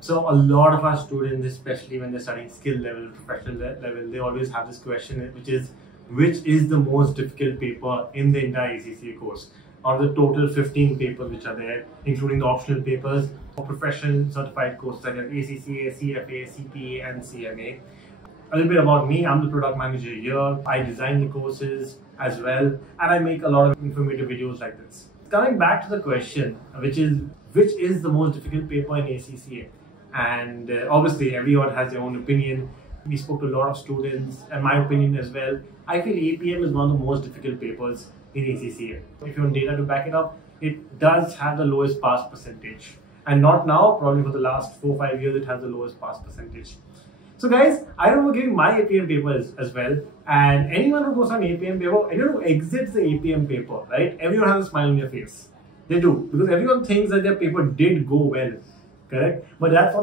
So a lot of our students, especially when they're studying skill level, professional level, they always have this question, which is the most difficult paper in the entire ACCA course? Out of the total 15 papers which are there, including the optional papers for professional certified courses such as ACCA, CFA, CPA, and CMA. A little bit about me, I'm the product manager here. I design the courses as well, and I make a lot of informative videos like this. Coming back to the question, which is the most difficult paper in ACCA? And obviously everyone has their own opinion. We spoke to a lot of students, and my opinion as well. I feel APM is one of the most difficult papers in ACCA. If you want data to back it up, it does have the lowest pass percentage. And not now, probably for the last 4-5 years, it has the lowest pass percentage. So guys, I remember giving my APM papers as well, and anyone who goes on APM paper, anyone who exits the APM paper, right, everyone has a smile on their face. They do, because everyone thinks that their paper did go well, correct? But that's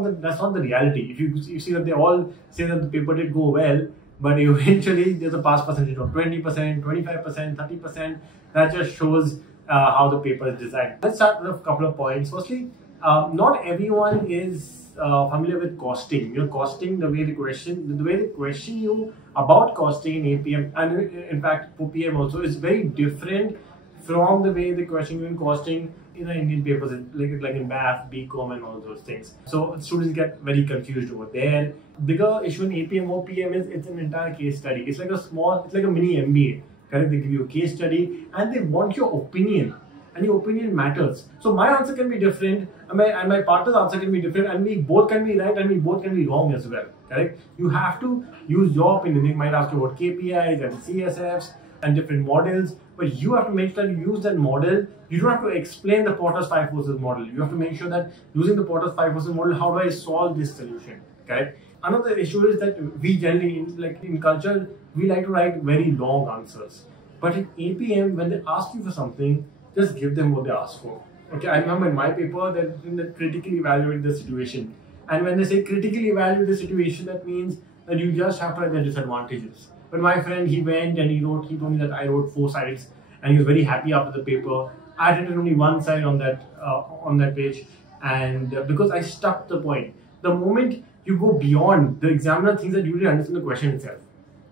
not the reality. If you see that they all say that the paper did go well, but eventually there's a pass percentage of 20%, 25%, 30%. That just shows how the paper is designed. Let's start with a couple of points. Firstly, not everyone is familiar with costing. Costing, the way they question you about costing in APM, and in fact for PM also, is very different from the way they question you in costing in the Indian papers, like in math, BCom, and all those things. So students get very confused over there. Bigger issue in APM or PM is it's an entire case study. It's like a mini MBA. Correct? They give you a case study and they want your opinion. And your opinion matters. So my answer can be different, and my partner's answer can be different, and we both can be right and we both can be wrong as well. Correct? You have to use your opinion. They might ask you about KPIs and CSFs and different models, but you have to make sure that you use that model. You don't have to explain the Porter's 5 forces model. You have to make sure that using the Porter's 5 forces model, how do I solve this solution? Correct? Another issue is that we generally, in culture, we like to write very long answers. But in APM, when they ask you for something, just give them what they ask for. Okay, I remember in my paper that critically evaluate the situation. And when they say critically evaluate the situation, that means that you just have to write the disadvantages. But my friend, he went and he told me that I wrote 4 sides, and he was very happy after the paper. I had written only 1 side on that page, and because I stuck the point. The moment you go beyond, the examiner thinks that you didn't understand the question itself.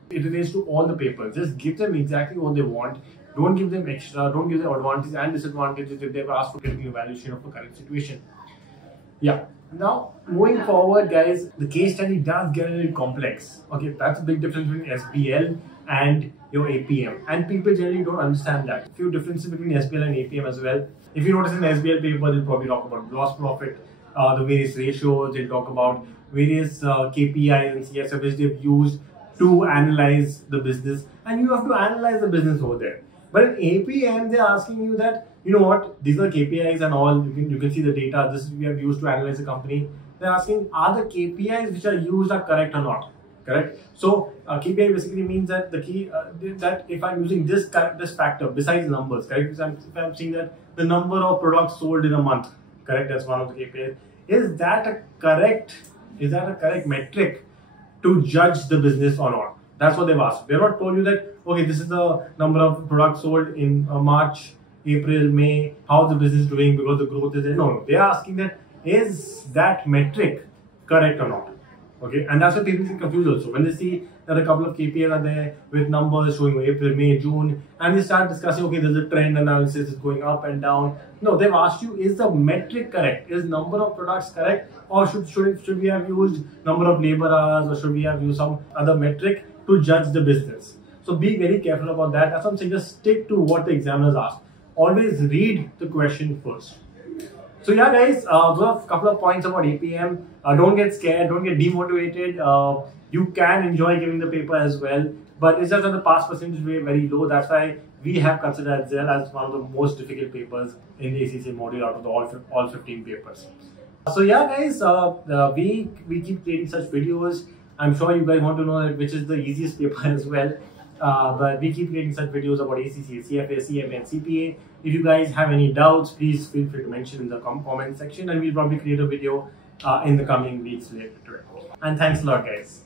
It relates to all the papers. Just give them exactly what they want. Don't give them extra. Don't give them advantages and disadvantages if they've asked for critical evaluation of a current situation. Yeah. Now, moving forward, guys, the case study does get a little complex. Okay, that's a big difference between SBL and your APM. And people generally don't understand that. A few differences between SBL and APM as well. If you notice in the SBL paper, they'll probably talk about gross profit, the various ratios. They'll talk about various KPIs and CSF which they've used to analyze the business. And you have to analyze the business over there. But in APM, they're asking you that, you know what, these are KPIs and all, you can see the data, this we have used to analyze the company. They're asking, are the KPIs which are used are correct or not? Correct? So KPI basically means that the key, that if I'm using this factor besides numbers, correct? If I'm seeing that the number of products sold in a month, correct? That's one of the KPIs. Is that a correct metric to judge the business or not? That's what they've asked. They've not told you that, okay, this is the number of products sold in March, April, May, how the business is doing because the growth is there. No, they're asking that, is that metric correct or not? Okay, and that's why people get confused also. When they see that a couple of KPIs are there with numbers showing April, May, June, and they start discussing, okay, there's a trend analysis, it's going up and down. No, they've asked you, is the metric correct? Is number of products correct? Or should we have used number of labor hours, or should we have used some other metric to judge the business? So be very careful about that. That's what I'm saying, just stick to what the examiners ask. Always read the question first. So yeah guys, those are a couple of points about APM. Don't get scared, don't get demotivated. You can enjoy giving the paper as well, but it's just that the pass percentage is very low. That's why we have considered Zell as one of the most difficult papers in the ACCA module out of the all 15 papers. So yeah guys, we keep creating such videos. I'm sure you guys want to know which is the easiest paper as well. But we keep creating such videos about ACCA, CFA, CMA, and CPA. If you guys have any doubts, please feel free to mention in the comment section, and we'll probably create a video in the coming weeks related to it. And thanks a lot, guys.